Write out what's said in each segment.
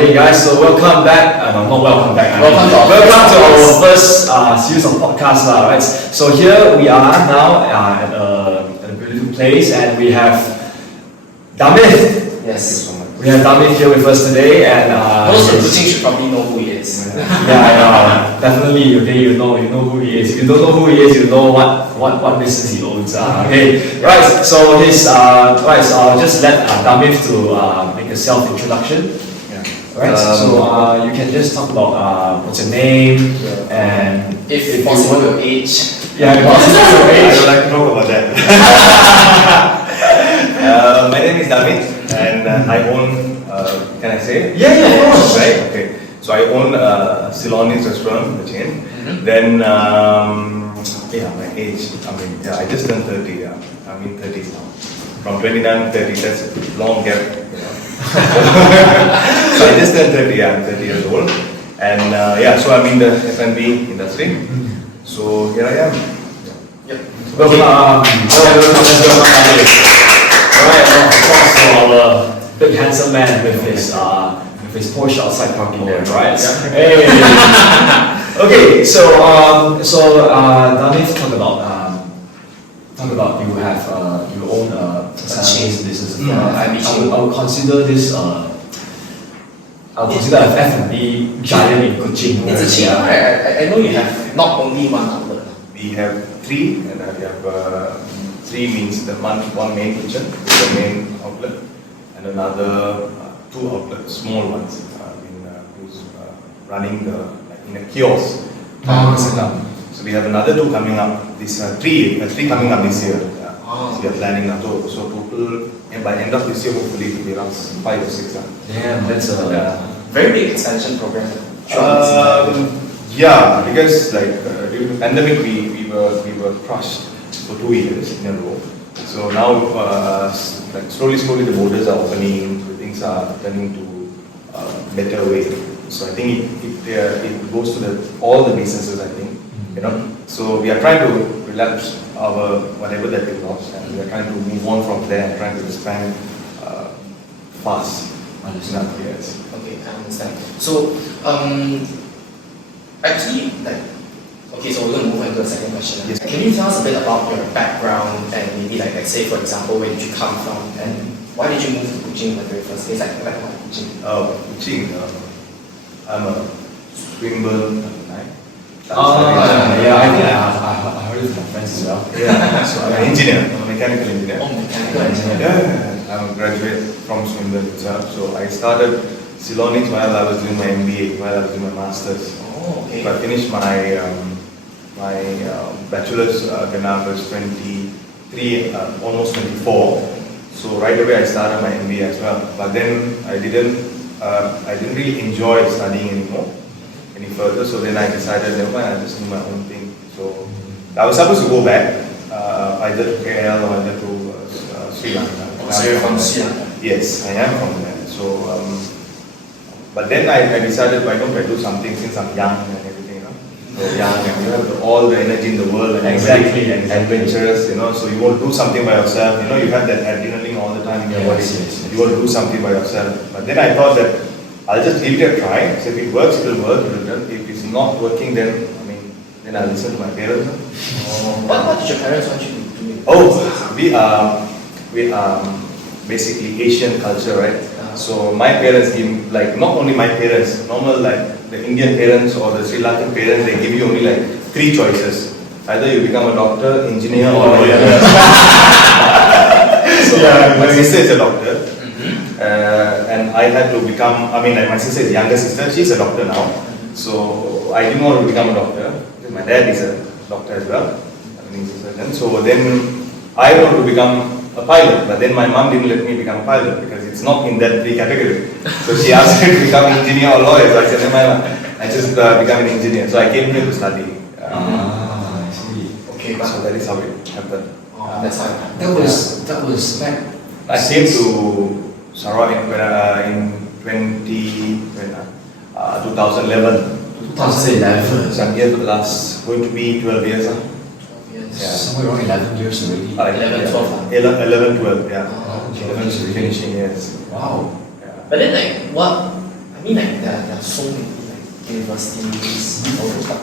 hey guys, so welcome back. No, not welcome back. Welcome to our first series of podcasts, right? So here we are now at a beautiful place, and we have Damith. Yes. We have Damith here with us today, and those from Kuching should probably know who he is. Yeah, definitely. Okay, you know who he is. If you don't know who he is, you know what business he owns. Okay, right. So his right. So I'll just let Damith to make a self introduction. Right. So you can just talk about what's your name and if possible your age. Yeah, if possible your age. I would like to talk about that. My name is Damith, and I own. Can I say? Yeah, of course. Right. Okay. So I own Ceylonese Restaurant, the chain. Then my age. I just turned 30. Yeah, I'm in 30s now. From 29 to 30, that's a long gap. So I just turned 30. Yeah, I'm 30 years old, and so I'm in the F&B industry. So here I am. Yep. Welcome. Alright, of course, so our big handsome man with his Porsche outside parking there, right? Yeah. Hey. Okay, so Damith, talk about you have you own a Chinese business. I would consider this I would consider an F&B giant in Kuching. It's a chain, right? I know you have not only one outlet. We have 3, and we have 3 means the one main kitchen with the main outlet, and another 2 outlets, small ones, who's running in a kiosk. So we have another 2 coming up. These 3 coming up this year. So we are planning now. So total, and by end of this year, hopefully it will be around 5 or 6. Damn, that's a very big expansion program. Yeah, because during the pandemic we were crushed for 2 years in a row. So now slowly the borders are opening, so things are turning to a better way. So I think it goes to all the businesses, I think, So we are trying to relapse our whatever that we lost, and we are trying to move on from there and trying to expand fast. Understand. Yes. Okay, I understand. So actually, so we're going to move on to the second question. Yes. Can you tell us a bit about your background and maybe say for example where did you come from and why did you move to Kuching in the very first place? Why Kuching? Kuching. I'm a swimmer. I think I heard it from friends as well. Yeah, so I'm an engineer. I'm a mechanical engineer. Oh, mechanical engineer. Yeah, I'm a graduate from Swindon itself. So I started Ceylonese while I was doing my MBA, while I was doing my masters. Oh, okay. So I finished my bachelor's when I was 23, almost 24. So right away I started my MBA as well. But then I didn't really enjoy studying any further. So then I decided, never mind, I just do my own thing. So I was supposed to go back either to KL or either to Sri Lanka. So you're from Sri Lanka? Yes, I am from there. So, but then I decided, why don't I do something since I'm young and everything, So young and you have all the energy in the world and Exactly. adventurous, So you want to do something by yourself. You have that adrenaline all the time in your body. Yes. You want to do something by yourself. But then I thought that I'll just give it a try. So if it works, it will work. If it's not working, then I'll listen to my parents. What did your parents want you to do? Oh, we are basically Asian culture, right? So my parents give not only my parents, normal the Indian parents or the Sri Lankan parents, they give you only 3 choices. Either you become a doctor, engineer, or lawyer. So my sister is a doctor. And I had to become, my sister is younger sister, she's a doctor now. So I didn't want to become a doctor. My dad is a doctor as well. He's a surgeon. So then I wanted to become a pilot, but then my mom didn't let me become a pilot because it's not in that 3 category. So she asked me to become engineer or lawyer. So I said, no, I just become an engineer. So I came here to study. I see. Okay, so that is how it happened. That's how it happened. That was back. I came to Sarawak in 2011. 2011. So I'm here for the going to be 12 years. Yeah. Somewhere around 11 years already. 11, 12. 11, 12, yeah. Oh, 11 finishing, yes. Wow. Yeah. But then what I mean, like, there are so many like universities, all those, but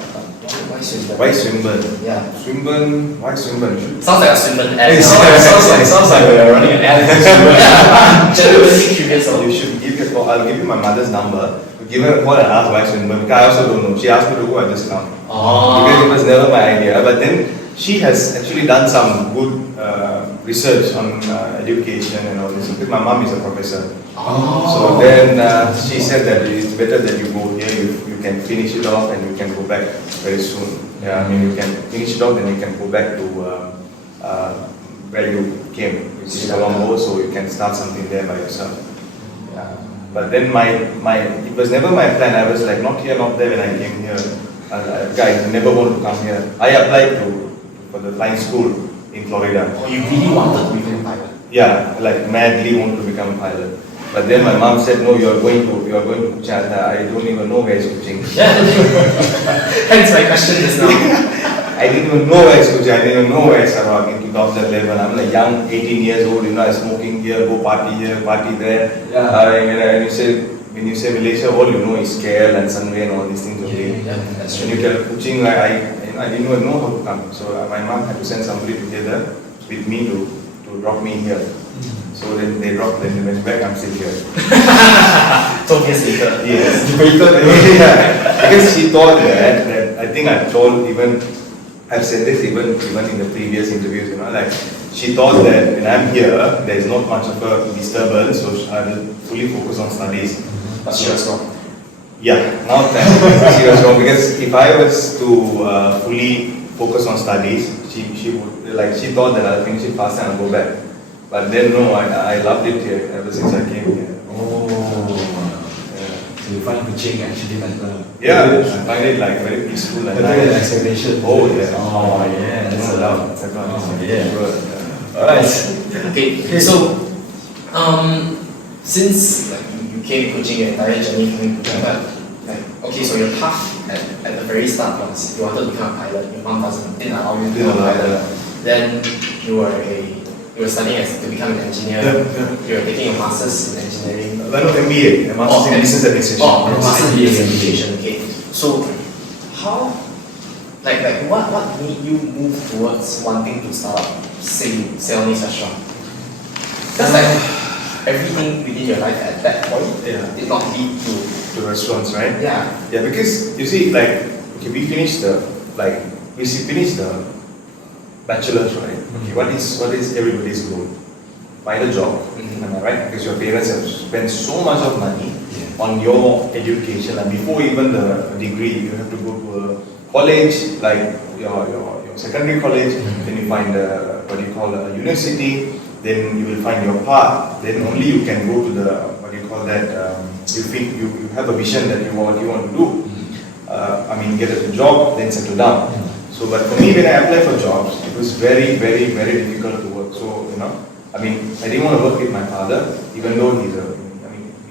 why Swinburne? Why Swinburne? Yeah. Swinburne, why Swinburne? Sounds like a Swinburne ad. It sounds like we're running an ad. Yeah, genuinely curious. You should give me a call. I'll give you my mother's number. Give her a call and ask why Swinburne. Because I also don't know. She asked me to go, I just come. Because it was never my idea. But then she has actually done some good research on education and all this. Because my mom is a professor. So then she said that it's better that you go here. You can finish it off and you can go back very soon. Yeah, I mean you can finish it off and you can go back to where you came, which is Colombo. So you can start something there by yourself. Yeah. But then it was never my plan. I was like not here, not there when I came here. I never want to come here. I applied for the flying school in Florida. Oh, you really wanted to become a pilot? Yeah, like madly wanted to become a pilot. But then my mom said, no, you are going to Kuching. I don't even know where is Kuching. Yeah. Hence my question just now. I didn't even know where is Kuching. I didn't even know where is Sarawak in 2011. I'm like young, 18 years old, I smoking here, go party here, party there. Yeah. When you say Malaysia, all you know is KL and Sunway and all these things only. Yeah, that's When true. you tell Kuching, I didn't even know how to come. So my mom had to send somebody together with me to drop me here. So then they dropped, then they went back, I'm still here. 12 years later. Yes. Yeah. Because she thought that I think I've said this even in the previous interviews, like she thought that when I'm here, there is not much of a disturbance, so I will fully focus on studies. But she was wrong. Yeah, now that she was wrong, because if I was to fully focus on studies, she thought that I'll finish it fast and I'll go back. But then no, I loved it here ever since I came here. So you find Kuching actually better? Yeah, I find it like very peaceful and Better than nice. expectation. Oh yeah. Oh yeah. That's allowed. That's allowed. Oh, yeah. Sure. Alright. Okay, so since like you came to Kuching, your entire journey coming to Kuching, but like okay, so your path at the very start was you wanted to become a pilot. Your mom didn't allow you to become a pilot. Then you were studying to become an engineer. You were taking a master's in engineering. Well, no, MBA, a master's in business administration. Oh, a master's in business administration. Okay, so how, like what made you move towards wanting to start up Ceylonese Restaurant? That's like everything within your life at that point did not lead to restaurants, right? Yeah. Yeah, because you see, like, okay, we finished the bachelor's, right? Okay, what is everybody's goal? Find a job, am I right? Because your parents have spent so much of money on your education, and before even the degree, you have to go to a college, like your secondary college, then you find a university, then you will find your path, then only you can go to the you have a vision that you want to do. Get a job, then settle down. So, but for me, when I applied for jobs, it was very, very, very difficult to work. So, I didn't want to work with my father, even though we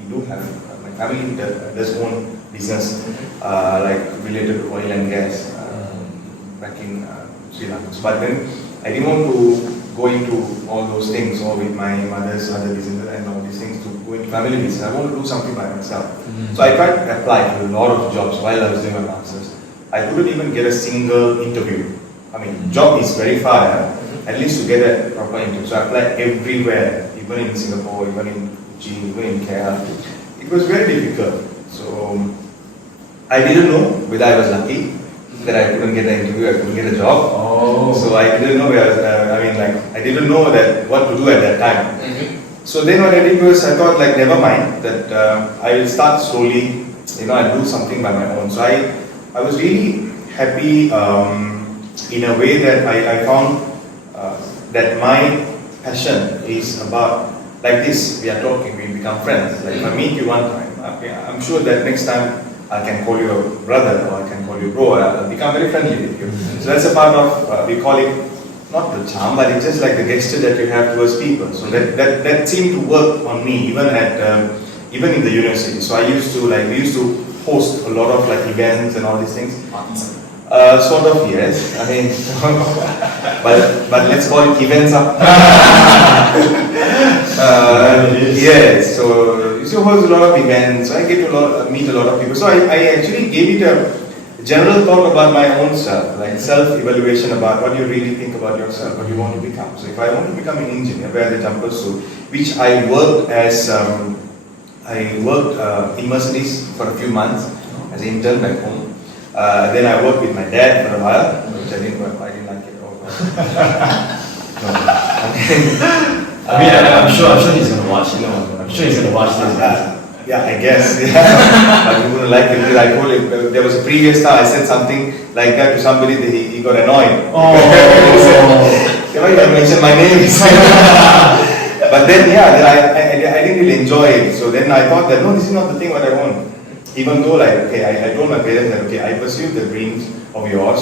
do have, my family does own business, like related to oil and gas, back in Sri Lanka. But then, I didn't want to go into all those things, or with my mother's other business and all these things, to go into family business. I want to do something by myself. So I tried to apply to a lot of jobs while I was doing my master's. I couldn't even get a single interview. Job is very far, at least to get a proper interview. So I applied everywhere, even in Singapore, even in Kuching, even in KL. It was very difficult. So I didn't know whether I was lucky that I couldn't get an interview, I couldn't get a job. So I didn't know I didn't know that what to do at that time. So then what I did was I thought never mind, that I will start slowly, I'll do something by my own. So I was really happy in a way that I found that my passion is about, like this, we are talking, we become friends. Like if I meet you one time, I'm sure that next time I can call you a brother, or I can call you bro, I'll become very friendly with you. So that's a part of, we call it, not the charm, but it's just like the gesture that you have towards people. So that seemed to work on me, even in the university. So we used to host a lot of events and all these things. Sort of, yes. But let's call it events up. Yes. So So holds a lot of events. I get to meet a lot of people. So I actually gave it a general thought about my own self, like self-evaluation about what you really think about yourself, what you want to become. So if I want to become an engineer, wear the jumper suit, which I worked as in Mercedes for a few months as an intern back home. Then I worked with my dad for a while, which I didn't like it. I mean, I'm sure he's gonna watch. I'm sure he's gonna watch this. Yeah, I guess. Yeah. But he wouldn't like it because I told him there was a previous time I said something like that to somebody that he got annoyed. Oh. Why you mention my name? But then I didn't really enjoy it. So then I thought that no, this is not the thing what I want. Even though I told my parents that I pursued the dreams of yours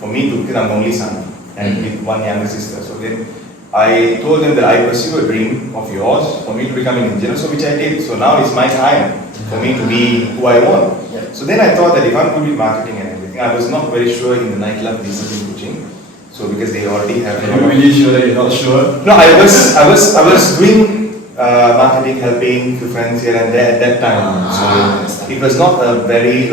for me to, because I'm only son and with one younger sister. So then I told them that I pursue a dream of yours for me to become an engineer, so which I did. So now it's my time for me to be who I want. Yeah. So then I thought that if I'm good with marketing and everything, I was not very sure in the nightclub business in Kuching. So because they already have. Are you really sure that you're not sure? No, I was doing marketing, helping to friends here and there at that time. So it was not a very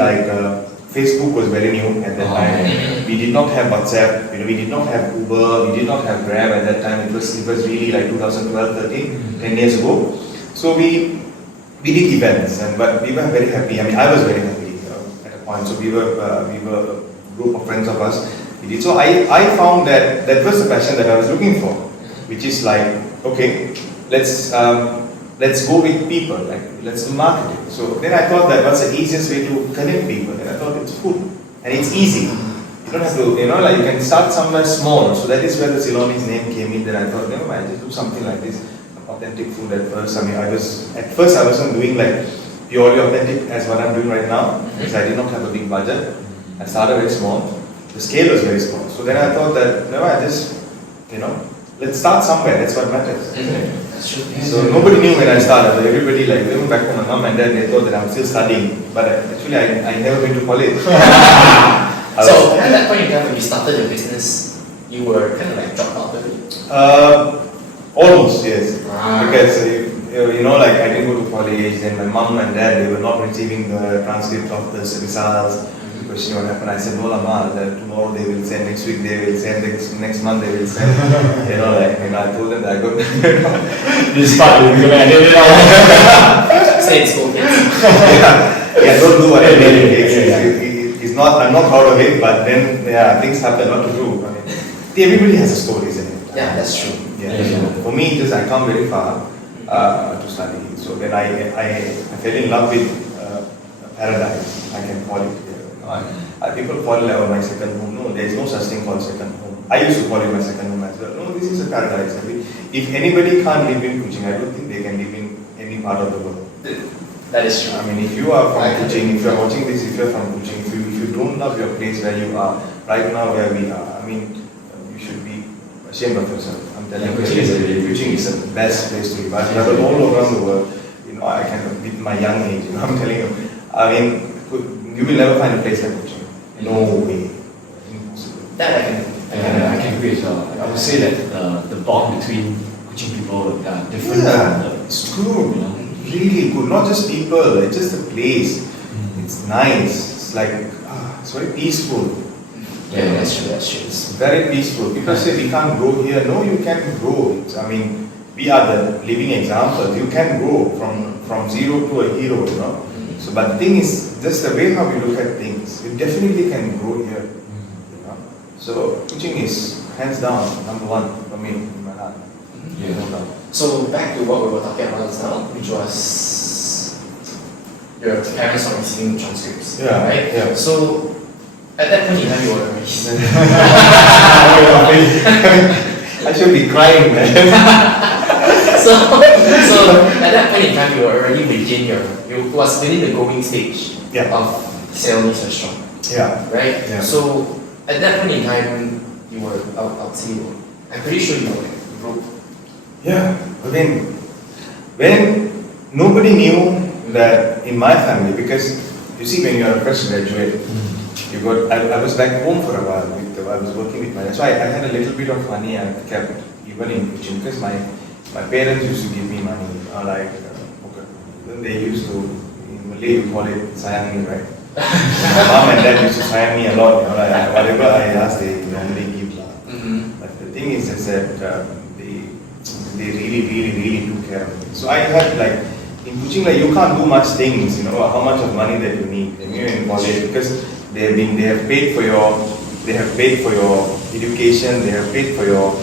Facebook was very new at that time. We did not have WhatsApp, we did not have Uber, we did not have Grab at that time. It was really like 2012, 13, 10 years ago. So we did events, but we were very happy. I mean, I was very happy at a point. So we were a group of friends of us. We did. So I found that was the passion that I was looking for, which is like, okay, let's go with people, let's do marketing. So then I thought that what's the easiest way to connect people? And I thought it's food, and it's easy. You don't have to, you can start somewhere small. So that is where the Ceylonese name came in. Then I thought, never mind, just do something like this, authentic food at first. I mean, I wasn't doing like purely authentic as what I'm doing right now, because I did not have a big budget. I started very small. The scale was very small. So then I thought that, never mind, just, let's start somewhere. That's what matters, isn't it? So nobody knew when I started. Everybody even back home, my mom and dad, they thought that I'm still studying. But actually, I never been to college. So at that point in time when you started your business, you were kind of like dropped out of it? Almost, yes. Because I didn't go to college. Then my mom and dad, they were not receiving the transcript of the results. Question what happened. I said, no, Lama, that tomorrow they will send, next week they will send, next month they will send. I told them that I got this part will be ended now. Stay in school, kids. Yeah, don't do what I did. I'm not proud of it, but then things happen not to do. I mean, everybody has a story, isn't it? Yeah, that's true. Yeah. So for me, I come very far to study. So then I fell in love with paradise. I can call it. People call it my second home. No, there is no such thing called second home. I used to call it my second home as well. No, this is a paradise. I mean, if anybody can't live in Kuching, I don't think they can live in any part of the world. That is true. I mean, if you are from Kuching, if you are watching this, if you are from Kuching, if you don't love your place where you are, right now where we are, I mean, you should be ashamed of yourself. I'm telling you, Kuching is the best place to live. I've traveled all around the world. I can, with my young age, I'm telling you. I mean, you will never find a place like Kuching. No way. Impossible. That I can agree as well. I would say that the bond between Kuching people are different. It's good. Really good. Not just people, it's just the place. It's nice. It's it's very peaceful. Yeah, that's true. It's very peaceful. People say we can't grow here. No, you can grow. We are the living examples. You can grow from zero to a hero, So, but the thing is, just the way how we look at things, you definitely can grow here. So, Kuching is hands down number one for me in my heart. No doubt. So back to what we were talking about just now, which was your parents not receiving the transcripts. Yeah, Right? yeah. So at that point in time you were already I should be crying, man. so at that point in time you were already you was within the growing stage of Ceylonese Restaurant. Yeah. Right? Yeah. So at that point in time you were I'm pretty sure you were broke. Yeah, again, when nobody knew that in my family, because you see, when you are a fresh graduate, I was back home for a while. I was working with so I had a little bit of money I kept even in Kuching because my parents used to give me money. then they used to, in Malay we call it sayang me, right? My mom and dad used to sayang me a lot, you know, like whatever I ask, they normally give. But the thing is that they really took care of me. So I had like, in Kuching, like you can't do much things, you know, how much of money that you need when you're in college, because they have paid for your education, they have paid for your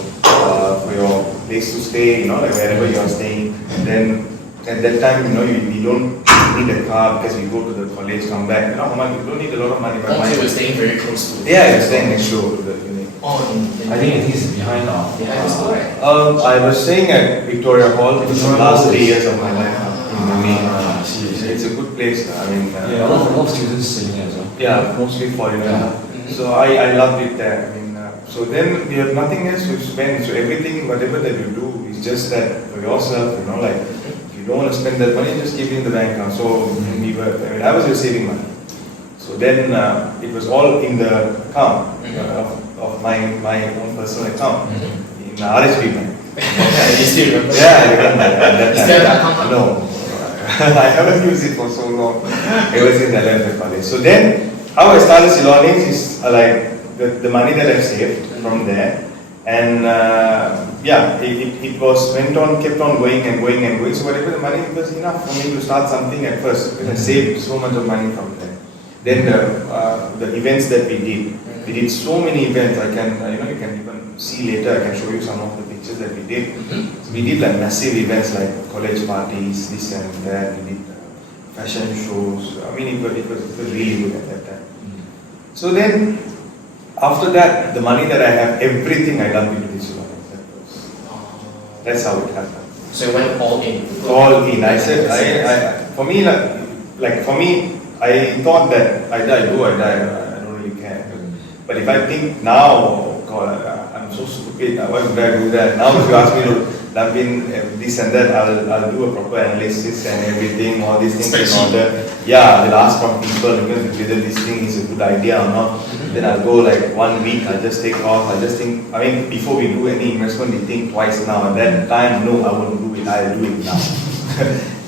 place to stay, you know, like wherever you are staying. Then at that time, you know, you don't need a car because you go to the college, come back, you know, how much, you don't need a lot of money. So you were staying very close to it? Yeah, you're staying next door to the unit. Oh, I think it is behind now. behind the store, right? I was staying at Victoria Hall for the last 3 years of my life in the main. It's a good place. I mean, Yeah, a lot of students staying there as well. yeah, mostly foreigners. Yeah. So I loved it there. I mean, so then we have nothing else to spend. So everything, whatever that you do, is just that for yourself. You know, like if you don't want to spend that money, just keep it in the bank account. So I was just saving money. So then it was all in the account of my own personal account in RSP bank. You still remember? Yeah, I remember that. You still have the account? No. I haven't used it for so long, ever since I left the college. So then, how I started Ceylonese is like the money that I've saved from there, and it kept on going and going and going. So whatever the money was enough for me to start something at first, because I saved so much of money from there. Then the events that we did so many events. I can you can even see later. I can show you some of the pictures that we did. So we did like massive events like college parties, this and that. We did fashion shows. I mean, it was really good at that time. So then, after that, the money that I have, everything I done with this one. That's how it happened. So you went all in? All in. I said, for me, I thought that I die, I don't really care. But if I think now, oh God, I'm so stupid, why would I do that? Now if you ask me to dump in this and that, I'll do a proper analysis and everything, all these things in order. Yeah, I'll ask from people whether this thing is a good idea or not. Then I'll go like 1 week, I'll just take off, I'll just think, I mean, before we do any investment, we think twice now. At that time, no, I won't do it, I'll do it now.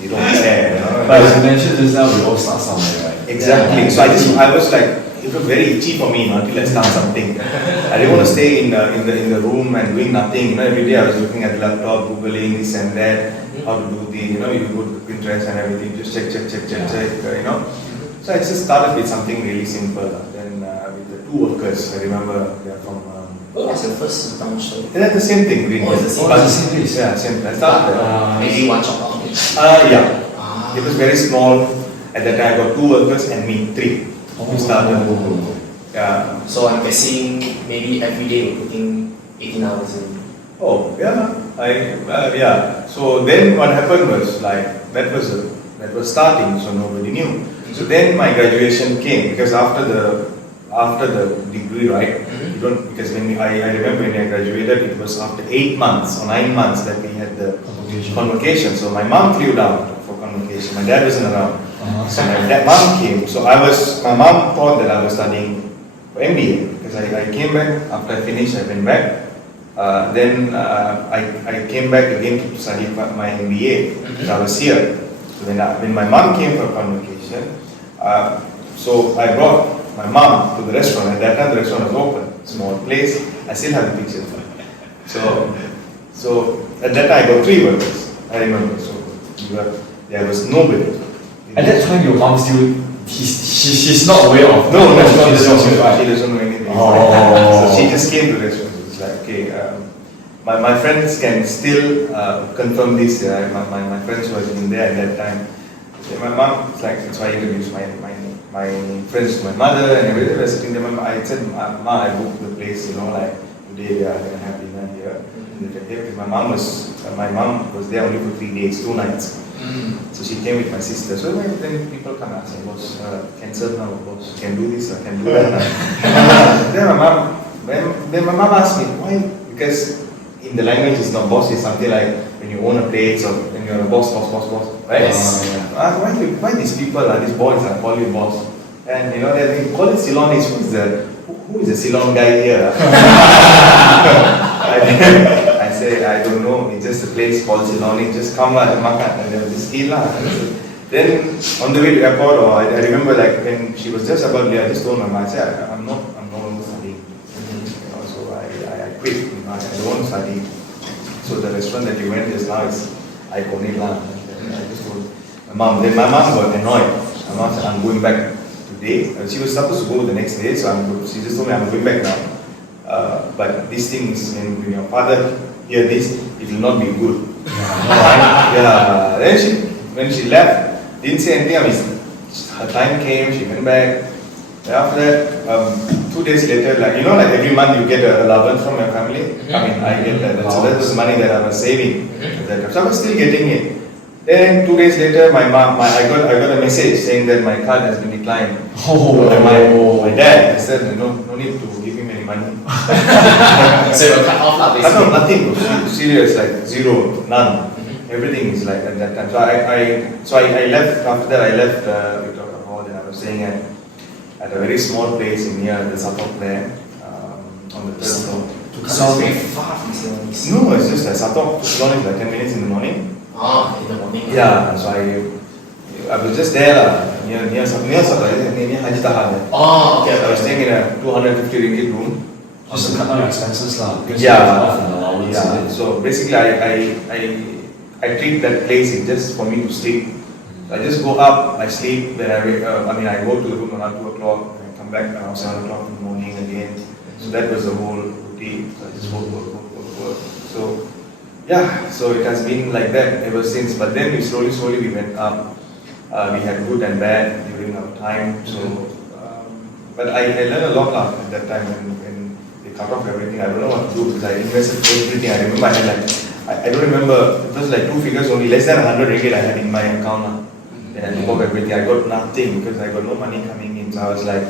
You don't care, you know. But as you mentioned just now, we all start somewhere, right? Exactly. Yeah. So I was like, it was very itchy for me, until I start something. I didn't want to stay in the room and doing nothing. You know, every day I was looking at the laptop, googling this and that, how to do this. You know, you go to Pinterest and everything, just check. You know. So I just started with something really simple. Then with the 2 workers, I remember they're from. What was your first town show? That's the same thing. Really. Oh, it's the same But same place. Yeah, same place. I started there. Maybe one shop. Yeah. It was very small. At that time, I got 2 workers and me, 3. We started. Yeah. So I'm guessing maybe every day you're putting 18 hours in. Oh, yeah. Yeah. So then what happened was like that was starting, so nobody knew. So then my graduation came, because after the degree, right? You don't, because I remember when I graduated, it was after 8 months or 9 months that we had the convocation. So my mom flew down for convocation. My dad wasn't around. So my mom came. So my mom thought that I was studying for MBA, because I came back after I finished. I went back. Then I came back again to study my MBA, because I was here. So when my mom came for convocation, so I brought my mom to the restaurant. At that time the restaurant was open, small place. I still have the pictures. So at that time I got 3 workers. I remember. So there was nobody. At that time, your mom still, she's not aware of. No, she doesn't know anything. Oh. So she just came to the restaurant. It's like, okay, my friends can still confirm this. My friends who were in there at that time. My mom, it's like, that's why I introduced my friends to my mother and everything. Was sitting there. I said, Ma, I booked the place, you know, like today we are going to have dinner here. My mom was there only for 3 days, 2 nights. So she came with my sister. So then people come and say, boss, cancel now, boss, can do this, can do that. Then my mom asked me, why? Because in the language it's not boss, it's something like when you own a place or when you're a boss, right? Yes. Why these people, these boys are calling boss? And you know, they call it Ceylonese. Who is the Ceylon guy here? I say, I don't know, it's just a place called Ceylonese, just come and makan, and they will just eat. Then on the way to airport, or I remember like when she was just about there, I just told my mom, I said, I'm no longer studying. You know, so I quit. You know, I don't want to study. So the restaurant that you went just now is iconic lah. I just told my mom. Then my mom got annoyed. My mom said, I'm going back today. She was supposed to go the next day, so she just told me I'm going back now. But this thing is when your father hear this, it will not be good. Yeah. Then when she left, didn't say anything. I mean, her time came, she went back. And after that, 2 days later, like like every month you get a allowance from your family. I mean, I get that. So that was money that I was saving. So I was still getting it. Then 2 days later, I got a message saying that my card has been declined. My dad, I said, no need to give him any money. So you cut off lah, basically. No, nothing. Serious, like zero, none. Everything is like at that time. So I left. After that, I left Victoria Hall, and I was staying at a very small place near the Satok there, on the third floor. So it's very far from Ceylonese. No, it's just like Satok to Ceylon is like 10 minutes in the morning. In the morning. Yeah, so I was just there near Haji Tahan. Oh, okay. So I was staying in a 250 ringgit room. Just to cut down your expenses lah. Yeah. So basically, I treat that place just for me to sleep. I just go up, I sleep, then I wake up. I mean, I go to the room around 2 o'clock, and I come back around 7 o'clock in the morning again. So that was the whole routine. So I just work. So yeah, so it has been like that ever since. But then we slowly we went up. We had good and bad during our time. So, but I learned a lot at that time when they cut off everything. I don't know what to do because I invested everything. I remember I had I don't remember, it was like 2 figures only, less than 100 ringgit I had in my account. Then I took off everything. I got nothing because I got no money coming in. So I was like,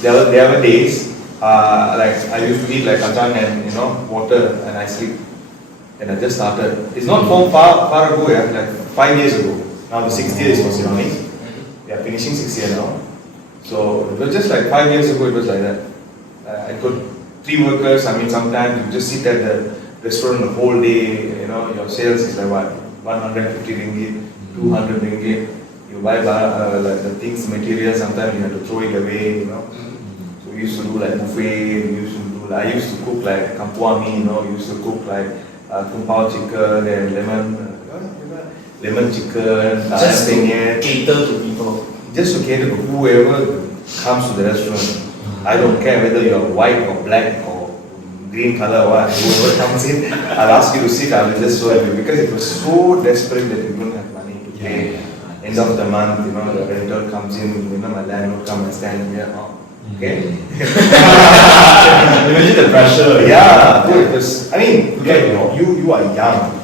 there were days, like I used to eat like kacang and water and I sleep. And I just started. It's not from far ago, like 5 years ago. Now the 6th year is for Ceylonese. We are finishing 6th year now. So it was just like 5 years ago, it was like that. I got 3 workers. I mean, sometimes you just sit at the restaurant the whole day, your sales is like what, 150 ringgit, 200 ringgit. You buy like the things, materials, sometimes you have to throw it away, So we used to do like buffet, I used to cook like kampuami, used to cook like kumpao chicken and lemon chicken, just to cater to people. Just to cater to whoever comes to the restaurant. I don't care whether you're white or black or green color or what, whoever comes in, I'll ask you to sit, I will just serve you because it was so desperate that you don't have money to pay. End of the month, the rental comes in, my landlord comes and stand here. Okay? Imagine the pressure. Yeah, dude, because, I mean, you are young.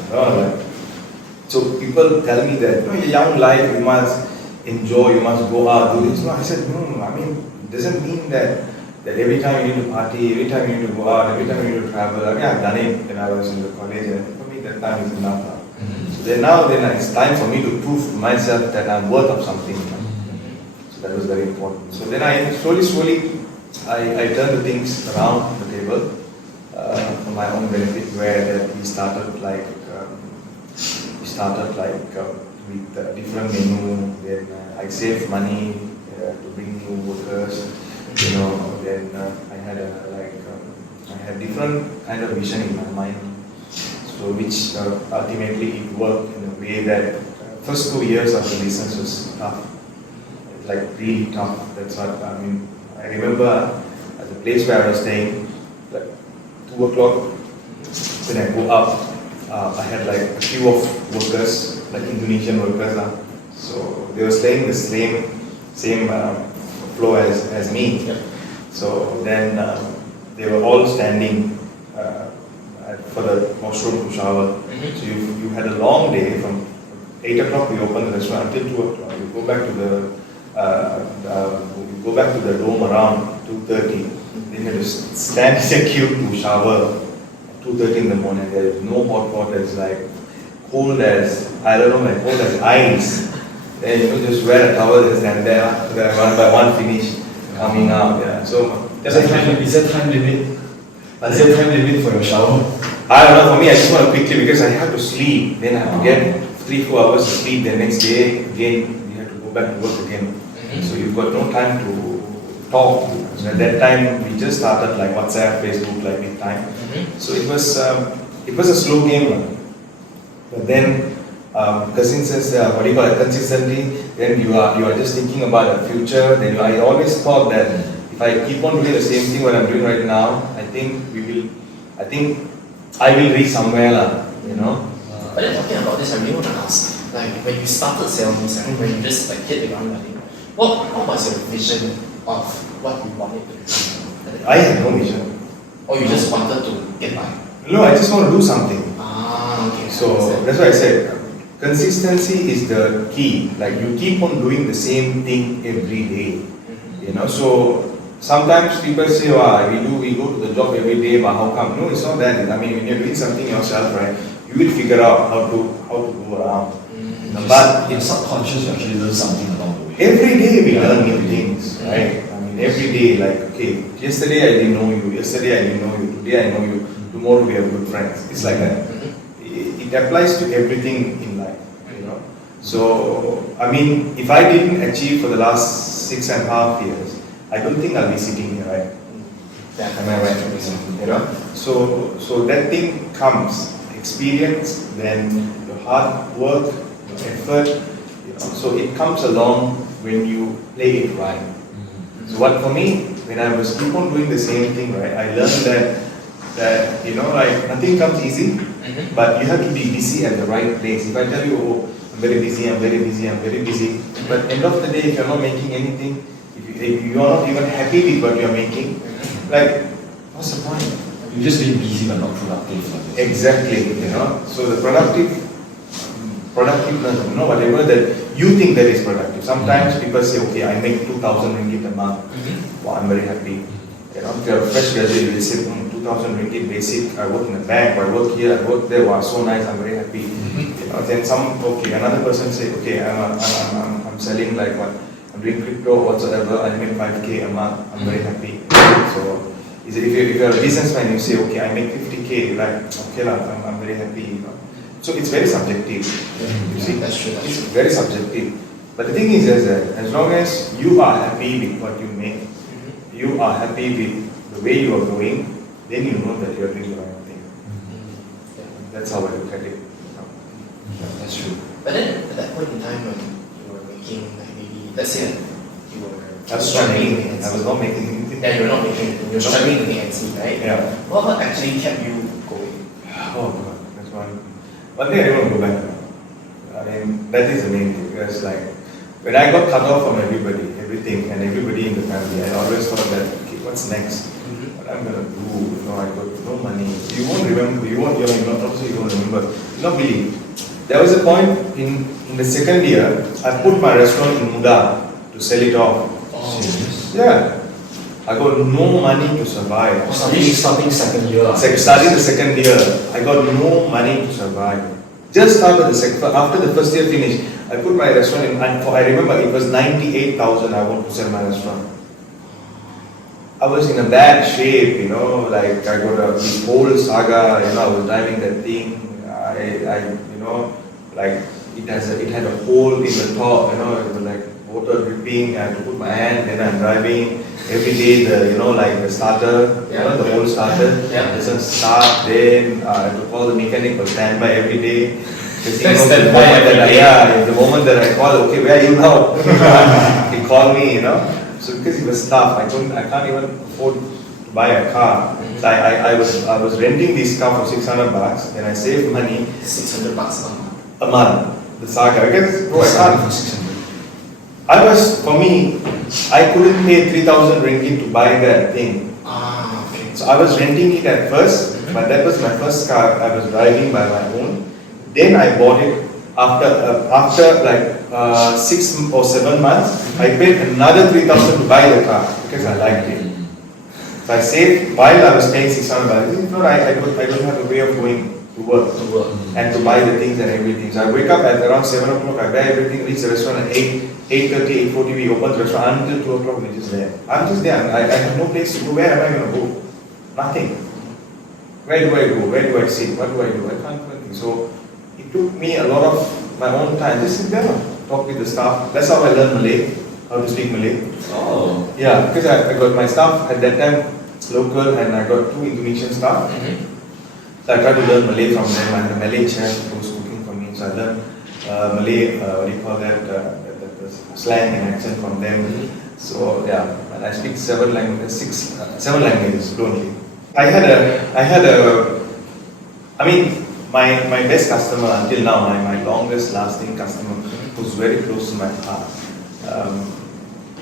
So people tell me that, your young life, you must enjoy, you must go out, do this. No, I said, no, I mean, it doesn't mean that every time you need to party, every time you need to go out, every time you need to travel. I mean, I've done it when I was in the college, and for me that time is enough now. So then it's time for me to prove to myself that I'm worth of something. So that was very important. So then I slowly, I turned the things around the table for my own benefit, where we started like with a different menu. Then I saved money to bring new workers. Then I had different kind of vision in my mind. So which ultimately it worked in a way that first 2 years of the business was tough, like really tough. That's what I mean. I remember at the place where I was staying, like 2 o'clock, when I go up, I had like a queue of workers, like Indonesian workers. So they were staying the same floor as me. Yep. So then they were all standing for the washroom to shower. So you had a long day from 8 o'clock we opened the restaurant until 2 o'clock. You go back to the dome around 2:30. Then you had to stand in a queue to shower at 2:30 in the morning. There is no hot water. It's like cold as cold as ice. Then just wear a towel and stand there. After that, one by one finish coming out. Yeah. So is there time limit? Is there time limit for your shower? I don't know. For me, I just want to quickly because I have to sleep. Then I have to get 3-4 hours of sleep. The next day again we back to work again. So you've got no time to talk. So at that time, we just started like WhatsApp, Facebook, like big time. So it was a slow game. But then, what do you call it, consistently, then you are just thinking about the future. Then I always thought that if I keep on doing the same thing what I'm doing right now, I think I will reach somewhere, you know. But then talking about this, I really want to ask, like when you started Ceylonese and when you just like hit the ground running, what was your vision of what you wanted to do? I had no vision. Or you just wanted to get by? No, I just want to do something. Okay. So that's why I said consistency is the key. Like you keep on doing the same thing every day. You know, so sometimes people say, we go to the job every day, but how come? No, it's not that. I mean, when you're doing something yourself, right, you will figure out how to go around. But in subconscious, you actually learn something along the way. Every day we learn new things, right? I mean, every day, like, okay, yesterday I didn't know you, yesterday I didn't know you, today I know you, tomorrow we are good friends. It's like that. It applies to everything in life, you know. So, I mean, if I didn't achieve for the last 6.5 years, I don't think I'll be sitting here, right? Am I right? You know? So that thing comes, experience, then your hard work, your effort, you know, so it comes along when you play it right. So what for me, when I was keep on doing the same thing, right, I learned that you know, like nothing comes easy, but you have to be busy at the right place. If I tell you, oh, I'm very busy, but end of the day, if you're not making anything, if you are not even happy with what you're making, like, what's the point? You're just being busy but not productive. Exactly, you know. So the productiveness, you know, whatever that you think that is productive. Sometimes people say, okay, I make 2,000 ringgit a month. Wow, I'm very happy. You know, if you're a fresh graduate, you will say, 2,000 ringgit basic. I work in a bank, I work here, I work there. Wow, so nice. I'm very happy. You know, then another person say, okay, I'm selling like what. I'm doing crypto whatsoever, I make 5k a month, I'm very happy. So if you're a businessman, you say, okay, I make 50k, like, okay, I'm very happy. You know? So it's very subjective. You see, that's true. It's very subjective. But the thing is that as long as you are happy with what you make, you are happy with the way you are going, then you know that you are doing the right thing. That's how I look at it. That's true. But then at that point in time when you were making let's say you were I was not making anything. Yeah, you were not making anything. You were struggling to make ends meet, right? Yeah. What actually kept you going? Oh God, that's one thing I don't want to go back now. I mean, that is the main thing. Because like, when I got cut off from everything and everybody in the family, I always thought that, okay, what's next? What I'm gonna do? You know, I got no money. You won't remember. You won't remember. Not really. There was a point in the second year, I put my restaurant in Mudah to sell it off. Yeah. I got no money to survive. Starting second year. Starting the second year, I got no money to survive. Just after the first year finished, I put my restaurant in, I remember it was 98,000 I want to sell my restaurant. I was in a bad shape, you know, like I got this whole saga, you know, I was driving that thing, you know, like it had a hole in the top, you know, it was like water dripping. I had to put my hand, then I'm driving every day. The starter, you know, the whole starter doesn't start. Then I have to call the mechanic for standby every day. The moment that I call, okay, where are you now? He called me, you know. So because it was tough, I can't even afford to buy a car. So I was renting this car for 600 bucks, and I saved money. 600 bucks a month. The saga, because bro, I couldn't pay 3,000 ringgit to buy that thing. Okay. So I was renting it at first, but that was my first car I was driving by my own. Then I bought it after like 6 or 7 months. I paid another 3,000 to buy the car because I liked it. So I saved while I was paying 600 bucks. I don't have a way of going to work and to buy the things and everything. So I wake up at around 7 o'clock, I buy everything, reach the restaurant at 8:30, 8:40, we open the restaurant until 2 o'clock, we're just there. I'm just there, I have no place to go. Where am I going to go? Nothing. Where do I go? Where do I sit? What do? I can't do anything. So it took me a lot of my own time. Just sit there. talk with the staff. That's how I learned Malay, how to speak Malay. Oh. Yeah, because I got my staff at that time local, and I got 2 Indonesian staff. So I tried to learn Malay from them. I'm the Malay chef who was cooking for me. So I learned Malay, what do you call that, the slang and accent from them. So yeah, and I speak 7 languages fluently. I mean, my best customer until now, my longest lasting customer, who's very close to my heart.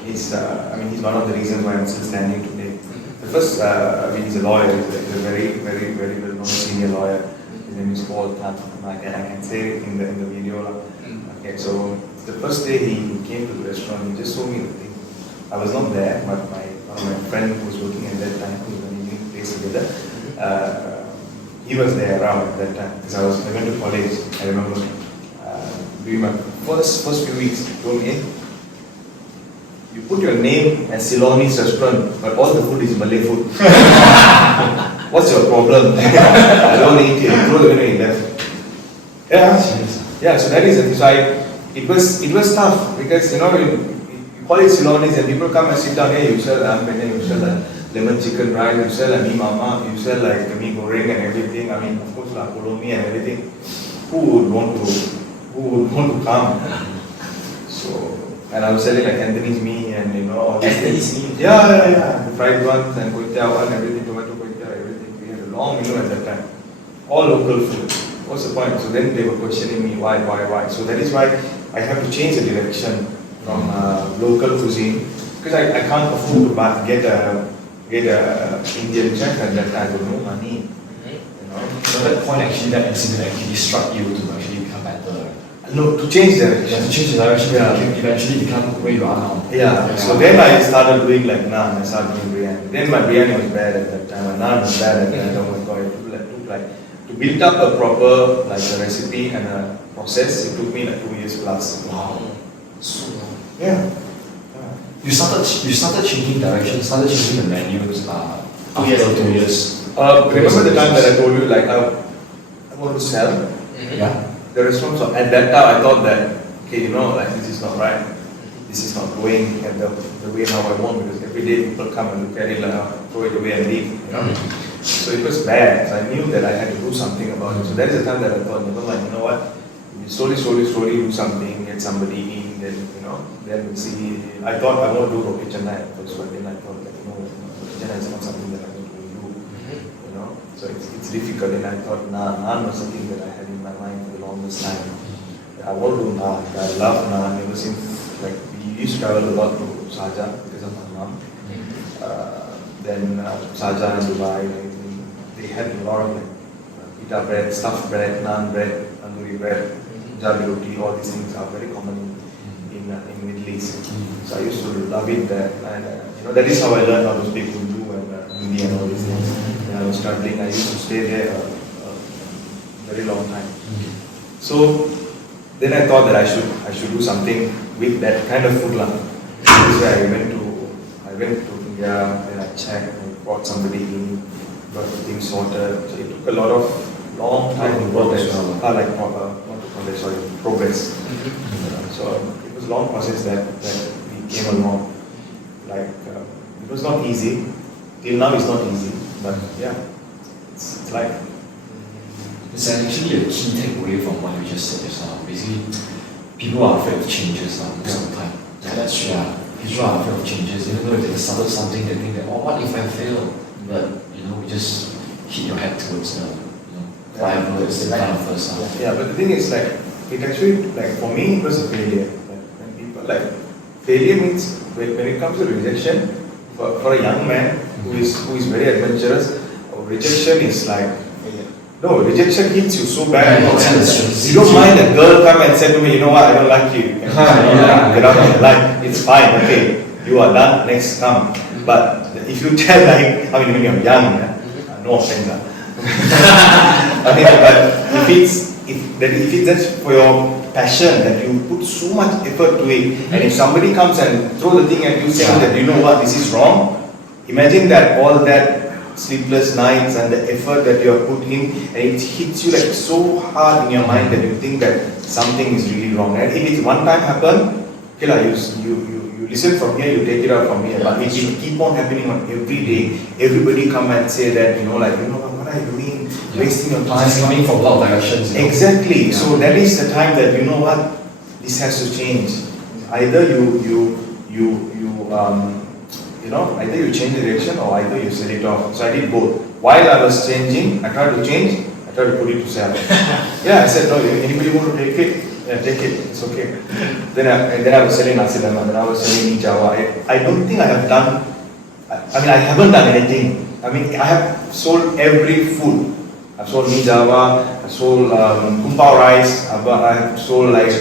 He's one of the reasons why I'm still standing today. The first, he's a lawyer. He's a very, very, very well-known senior lawyer. His name is Paul Tan. I can say it in the video. Okay, so the first day he came to the restaurant, he just told me the thing. I was not there, but one of my friend who was working at that time, who was running the place together, he was there around at that time. Because I went to college. I remember during my first few weeks, he told me, you put your name as Ceylonese Restaurant, but all the food is Malay food. What's your problem? I don't eat it. Throw the window in left. Yeah. So that is it. So it was tough because you call it Ceylonese and people come and sit down. Hey, you sell ampenne, you sell lemon chicken rice, you sell mi mama, you sell like mi goreng and everything. I mean, of course, la kolomi and everything. Who would want to come? So. And I was selling like Cantonese mee and all these Cantonese things. mee? Yeah. The fried ones and kway teow and everything, tomato kway teow, everything. We had a long menu at that time. All local food. What's the point? So then they were questioning me why. So that is why I have to change the direction from local cuisine, because I can't afford to get a Indian chef at that time with no money. So that point that incident actually struck you to actually become better. No, to change direction. To change the direction, eventually become where you are now. Yeah. So then I started doing like naan. I started doing biryani. Then my biryani was bad at that time. My naan was bad at that time. Oh my god! It took like to build up a proper a recipe and a process. It took me like 2 years plus. Wow. So long. Yeah. You started changing direction, started changing the menus after 2 years. Remember the time that I told you like I want to sell? Yeah. The restaurant. So at that time I thought that like this is not right. This is not going at the way how I want, because every day people come and look at it like throw it away and leave. So it was bad. So I knew that I had to do something about it. So that is the time that I thought, never mind. You know what? We slowly do something. Get somebody in. Then then we'll see. I thought I want to do roti canai at first, but then I thought that roti canai is not something that I want to do. So it's difficult. And I thought naan was something that I had in my mind for the longest time. I want to do naan. I love naan. Ever since we used to travel a lot to Sharjah because of my mom. Then Sharjah and Dubai, they had a lot of pita bread, stuffed bread, naan bread, tandoori bread, jali roti. All these things are very common in Middle East. So I used to love it there, and that is how I learned how to speak Urdu and Hindi and all these things. When I was traveling, I used to stay there a very long time. So then I thought that I should do something with that kind of food. That's why I went to India, then I checked and brought somebody in, got things sorted. So it took a long time to progress. Progress. So it was a long process that we came along. It was not easy. Till now it's not easy. But yeah, it's like. It's actually a key takeaway from what you just said just now. Basically, people are afraid of changes now most of the time. Yeah, that's true. Yeah, people are afraid of changes. Even though if they started something, they think that, what if I fail? But we just hit your head towards whatever is the plan first. Yeah, but the thing is it actually for me it was a failure. When people failure means when it comes to rejection for a young man who is very adventurous, rejection is no, rejection hits you so bad. You don't mind a girl come and say to me, you know what, I don't like you. Get out of my life. It's fine, okay. You are done, next come. But if you tell when you're young, no offense. But if it's for your passion, that you put so much effort to it, and if somebody comes and throw the thing at you saying that you know what, this is wrong, imagine that all that sleepless nights and the effort that you have put in, and it hits you like so hard in your mind that you think that something is really wrong. And if it one time happen, okay, like you listen from here, you take it out from here. But if it keep on happening on every day, everybody come and say that, what are you doing? Wasting your time. It's coming from a lot of directions. Exactly. Yeah. So that is the time that this has to change. Either either you change the direction or either you sell it off. So I did both. While I was changing, I tried to change, I tried to put it to sell. Yeah, I said, no, anybody want to take it? Yeah, take it, it's okay. Then I was selling nasi lemak, then I was selling Java. I don't think I have done, I haven't done anything. I have sold every food. I've sold Java, I've sold kumpao rice, I have sold like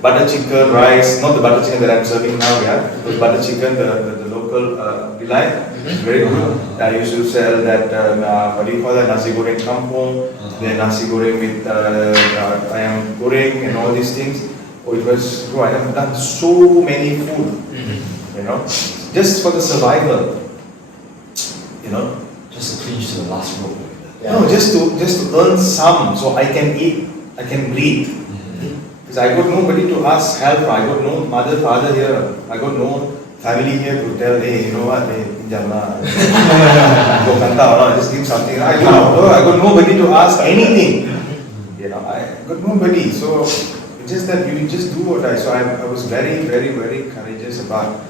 butter chicken rice, not the butter chicken that I'm serving now, but butter chicken, the local delight. It's very good. I used to sell that, nasi goreng kampung, then nasi goreng with ayam goreng and all these things. Oh, it was true. I have done so many food, just for the survival, Just to clinch to the last rope. Yeah. No, just to earn some, so I can eat, I can breathe. Because I got nobody to ask help. I got no mother, father here. I got no family here to tell, hey, you know what, go just give something. I got nobody to ask anything. I got nobody. So it's just that you just do what I. So I was very, very, very courageous about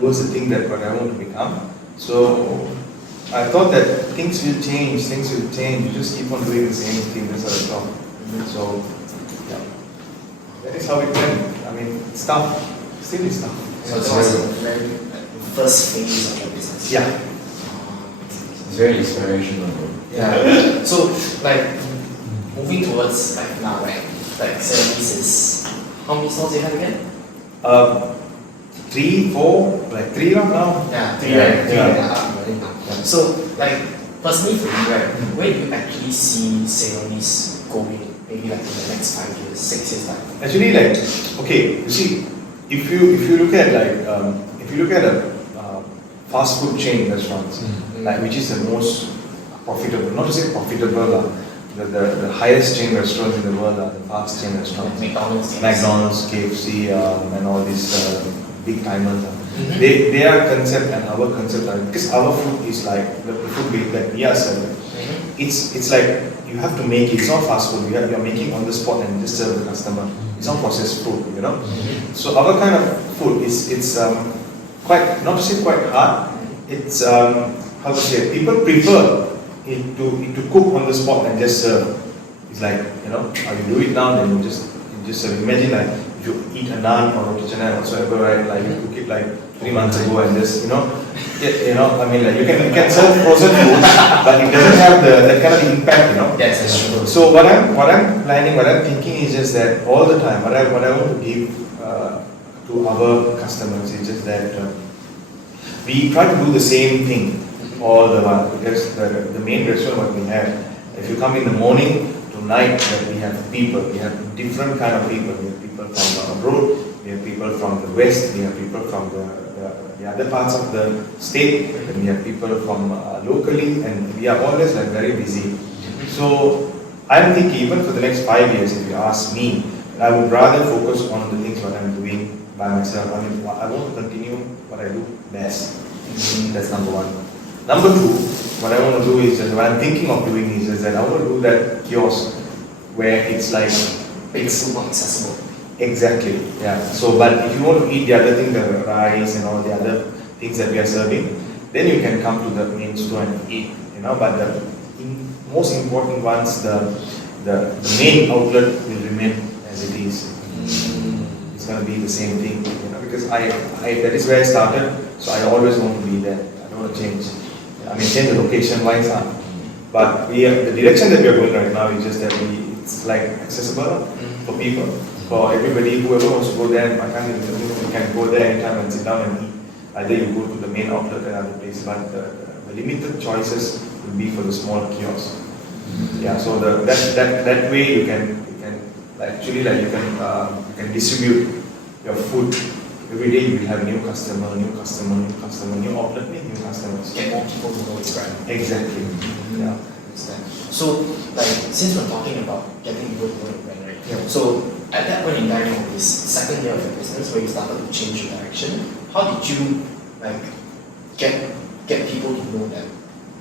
towards the thing that what I want to become. So I thought that things will change. You just keep on doing the same thing. That's what I thought. So, yeah. That is how it went. It's tough. Still is tough. So that was the very first phase of your business. Yeah. It's very inspirational. Yeah. So moving towards now, right? Ceylonese is how many stores do you have again? 3, 4, 3 now. Yeah, 3 Yeah, right? 3 yeah. now. So personally for you, right, where do you actually see Ceylonese going? Maybe in the next 5 years, 6 years time. Actually, okay, you see, if you look at a fast food chain restaurants, which is the most profitable, not to say profitable, the highest chain restaurants in the world are the fast chain restaurants. McDonald's, KFC, and all these big timers. Their concept and our concept are, because our food is like the food that we are serving. It's like you have to make it. It's not fast food. You are making on the spot and just serve the customer. It's not processed food, So our kind of food it's quite, not to say quite hard. It's how to say, people prefer it to cook on the spot and just serve. It's like, you do it now, then you just serve. Imagine if you eat a naan or roti canai or whatsoever, right? You cook it 3 months ago and just, you can serve frozen food, but it doesn't have that kind of impact, Yes, that's true. So what I'm planning, what I'm thinking is just that all the time, what I want to give to our customers is just that we try to do the same thing all the while, because the main restaurant what we have, if you come in the morning to night, we have people, we have different kind of people. We have people from abroad, we have people from the west, we have people from the other parts of the state, and we have people from locally, and we are always very busy. So I'm thinking even for the next 5 years, if you ask me, I would rather focus on the things what I'm doing by myself. I want to continue what I do best. That's number one. Number two, what I want to do is, what I'm thinking of doing is that I want to do that kiosk where it's like, it's more accessible. Exactly, yeah. So, but if you want to eat the other thing, the rice and all the other things that we are serving, then you can come to the main store and eat, But the most important ones, the main outlet will remain as it is. It's going to be the same thing, because that is where I started. So I always want to be there. I don't want to change. Change the location wise, but the direction that we are going right now is just that it's like accessible for people. For everybody, whoever wants to go there, you can go there anytime and sit down and eat. Either you go to the main outlet or other place, but the limited choices will be for the small kiosks. Yeah, so that way you can actually you can distribute your food, every day you will have new customer, new outlet, new customers. Get more people to know it's brand. Exactly. Yeah. Understand. So, like, since we're talking about getting people to know your brand, right? Yeah. So, at that point in time, in this second year of your business, where you started to change your direction, how did you, like, get people to know that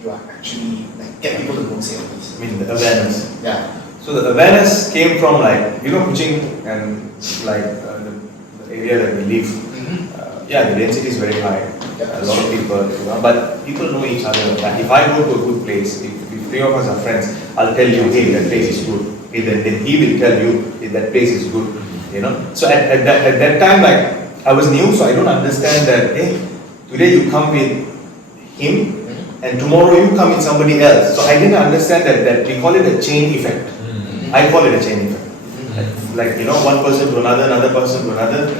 you are actually, like, get people to know Ceylonese? I mean, the awareness. Yeah. So the awareness came from, like, Kuching and like the area that we live. Yeah, the density is very high. A lot of people, but people know each other. Like if I go to a good place, if three of us are friends, I'll tell you, hey, that place is good. Then he will tell you, hey, that place is good. So at that time, like, I was new, so I don't understand that, hey, today you come with him, and tomorrow you come with somebody else. So I didn't understand that we call it a chain effect. I call it a chain effect. Like, one person to another person to another,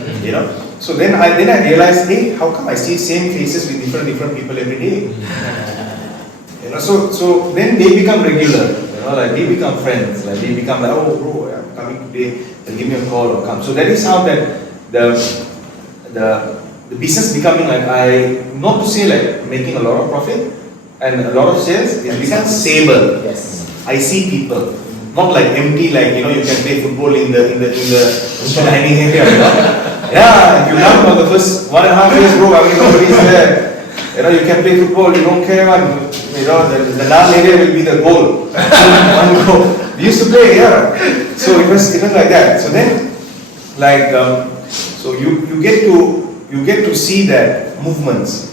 So then I realized, hey, how come I see same faces with different people every day? So then they become regular, like they become friends, like they become like, oh bro, I'm coming today, they'll give me a call or come. So that is how that the business becoming like, not to say like making a lot of profit and a lot of sales, it becomes stable. Yes. I see people. Not like empty, like you can play football in the dining area. Yeah, if you learn for the first 1.5 years, bro, I mean nobody is there. You can play football, you don't care one. The last area will be the goal. One goal. We used to play here, so it was like that. So then, like, so you get to see that movements.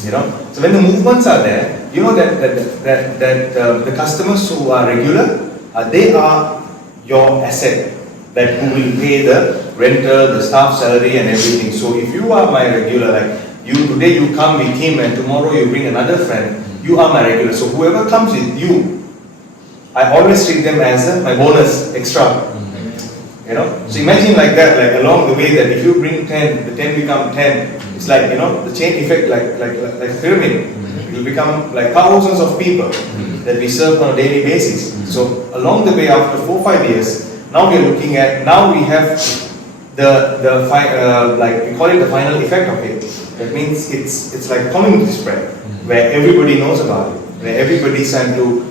So when the movements are there, that the customers who are regular. They are your asset that who will pay the rental, the staff salary and everything. So if you are my regular, like today you come with him and tomorrow you bring another friend, you are my regular. So whoever comes with you, I always treat them as my bonus extra. So imagine like that, like along the way that if you bring 10, the 10 become 10. It's like the chain effect, like a pyramid. It will become like thousands of people that we serve on a daily basis. So along the way, after 4-5 years, now we are looking at, now we have like we call it the final effect of it. That means it's like community spread, where everybody knows about it, where everybody is trying to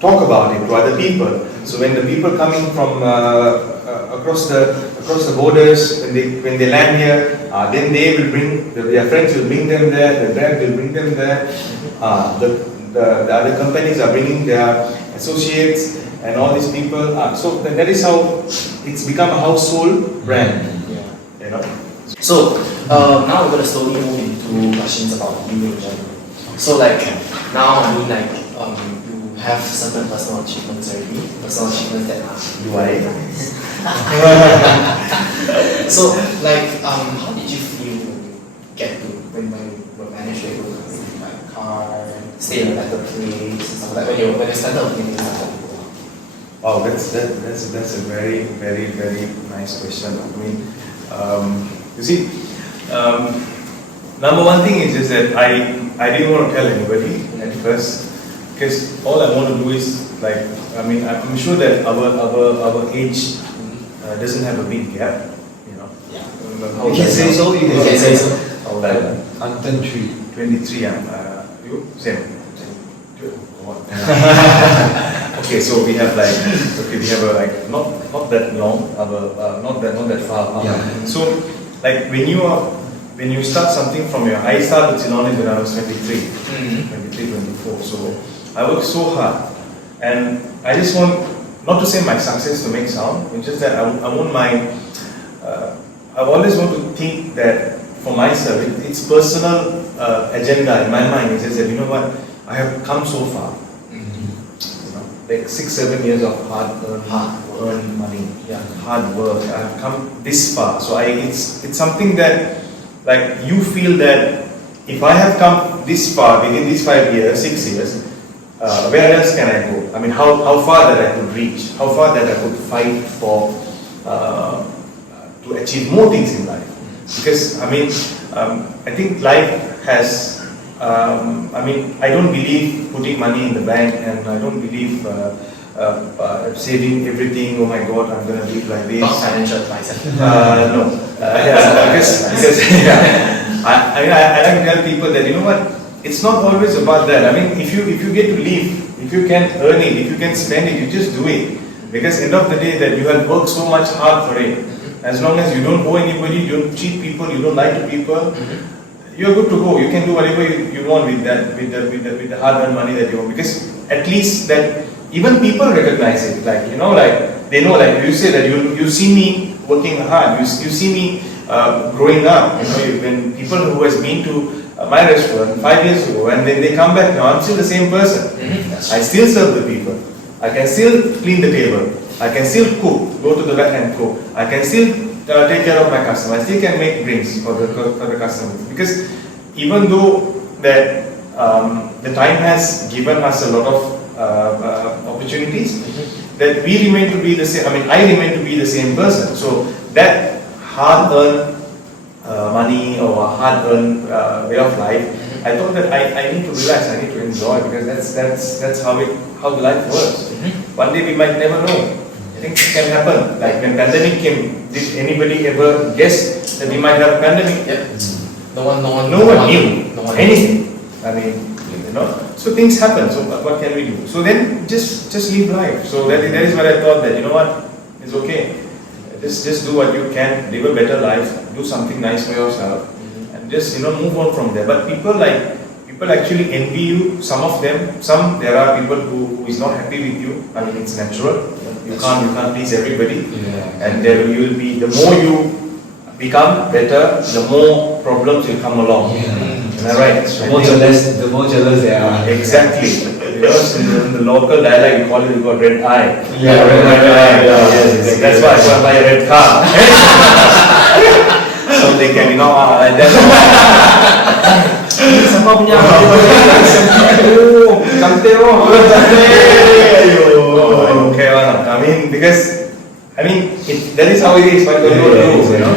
talk about it to other people. So when the people coming from across the borders, when they land here, then they will bring their friends will bring them there, the brand will bring them there. The other companies are bringing their associates and all these people. So that is how it's become a household brand. So now we're going to slowly move into questions about you in general. So like now, I mean like you have certain personal achievements already, personal achievements that are. Do I? So like how did you feel when you get to when you managed to be able to buy a car, stay in a better place and stuff like that, when you started making stuff like that? Wow, that's a very nice question. I mean, you see, number one thing is just that I didn't want to tell anybody at first, because all I want to do is like, I mean, I'm sure that our age doesn't have a big gap, Yeah. You can say so. You can say so. I'm 23. You same. Okay, so we have like not that long, not that far. Yeah. So like when you start something from I started Ceylonese when I was 23, 24. So I worked so hard, and I just want not to say my success to make sound. It's just that I want my. I always want to think that for myself, it's personal agenda in my mind. It's just that I have come so far. Like 6-7 years of hard earned money, hard work. I have come this far. So it's something that like you feel that if I have come this far within these 5 years, 6 years, where else can I go? I mean, how far that I could reach, how far that I could fight for to achieve more things in life. Because I mean, I think life has. I mean, I don't believe putting money in the bank, and I don't believe saving everything. Oh my God, I'm gonna live like this. Not financial advisor. No, because yeah, I like to tell people that, you know what, it's not always about that. I mean, if you get to live, if you can earn it, if you can spend it, you just do it. Because end of the day, that you have worked so much hard for it. As long as you don't owe anybody, you don't cheat people, you don't lie to people, you're good to go. You can do whatever you want with that, with the hard-earned money that you want. Because at least that even people recognize it. Like, you know, like they know, like you say that you see me working hard, you see me growing up. You know, when people who has been to my restaurant 5 years ago, and then they come back now, I'm still the same person. I still serve the people. I can still clean the table. I can still cook, go to the back and cook. I can still take care of my customer. I still can make drinks for the customers. Because even though that the time has given us a lot of opportunities, that we remain to be the same. I mean, I remain to be the same person. So that hard-earned money or hard-earned way of life, I thought that I need to relax. I need to enjoy, because that's how the life works. One day we might never know. Things can happen. Like when pandemic came, did anybody ever guess that we might have a pandemic? No one knew no one anything. I mean, you know. So things happen. So what can we do? So then just live life. So that is what I thought, that, you know what, it's okay. Just do what you can, live a better life, do something nice for yourself, and just, you know, move on from there. But people actually envy you. Some of them, there are people who is not happy with you. I mean, it's natural. You can't please everybody, and there you will be. The more you become better, the more problems will come along. Am I right? The more jealous they are. Exactly. You know, in the local dialect, we call it, got red eye. Yeah, red eye. Yes. That's why I want to buy a red car. So they can, you know, sama punya cantik oh, okay lah. I mean, because that is how it is. What you do, you know,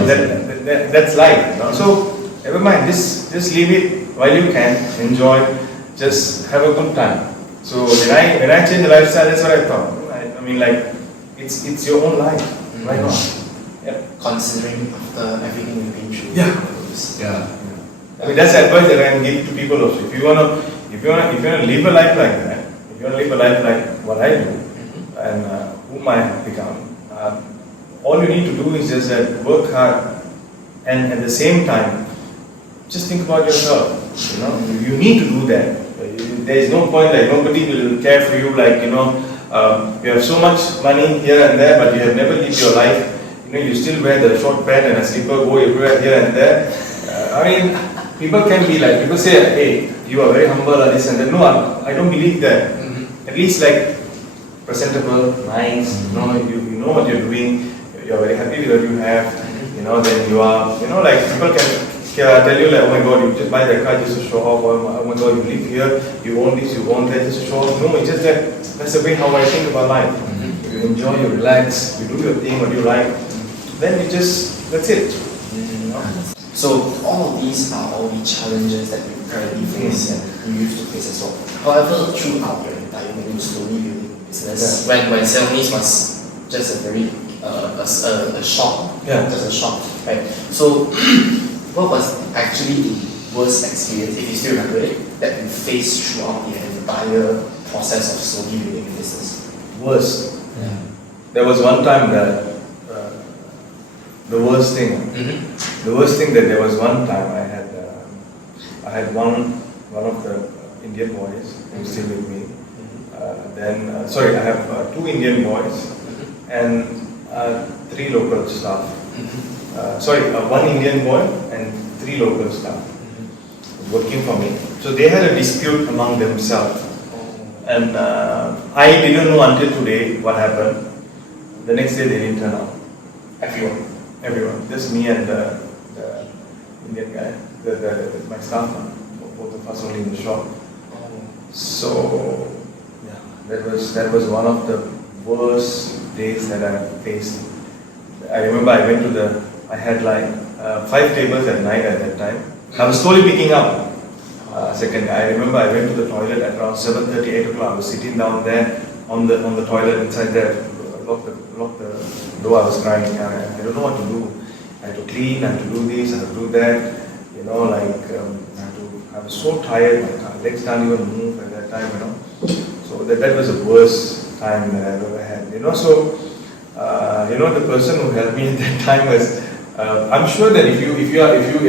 that's life. You know? So never mind. Just leave it while you can. Enjoy. Just have a good time. So when I changed the lifestyle, that's what I thought. I mean, like it's your own life. Why not? Yeah. Considering after everything we've been through. Yeah. I mean, that's the advice that I can give to people also. If you wanna live a life like that, if you wanna live a life like what I do, and whom I have become, all you need to do is just work hard, and at the same time, just think about yourself. You know, you need to do that. There is no point, like nobody will care for you. Like, you know, you have so much money here and there, but you have never lived your life. You know, you still wear the short pant and a slipper, go everywhere here and there. I mean, people can be like, people say, hey, you are very humble or this and that. No, I don't believe that. At least like presentable, nice, you know what you're doing, you're very happy with what you have, you know, then you are, you know, like people can tell you like, oh my God, you just buy the car just to show off, or oh my God, you live here, you own this, you own that just to show off. No, it's just that's the way how I think about life. You enjoy, you relax, you do your thing, what you like, then you just, that's it. You know? So all of these are all the challenges that you currently face and you used to face as well. However, throughout your entire slowly building business, when Ceylonese was just a very a shop, just a shop, right? So what was actually the worst experience, if you still remember it, that you faced throughout the entire process of slowly building a business? Worst. There was one time that the worst thing that there was one time I had one of the Indian boys who's still with me. I have two Indian boys and 3 local staff. One Indian boy and 3 local staff working for me. So they had a dispute among themselves, and I didn't know until today what happened. The next day they didn't turn up. Everyone, just me and the Indian guy, my staff, both of us only in the shop. So yeah, that was one of the worst days that I faced. I remember I had like 5 tables at night at that time. I was slowly picking up. I remember I went to the toilet at around 7:30, 8 o'clock. I was sitting down there on the toilet inside there. Lock the door. I was crying. I don't know what to do. I had to clean. I had to do this. I had to do that. You know, I was so tired. My legs can't even move at that time. You know, so that was the worst time that I've ever had. You know, so the person who helped me at that time was. I'm sure that if you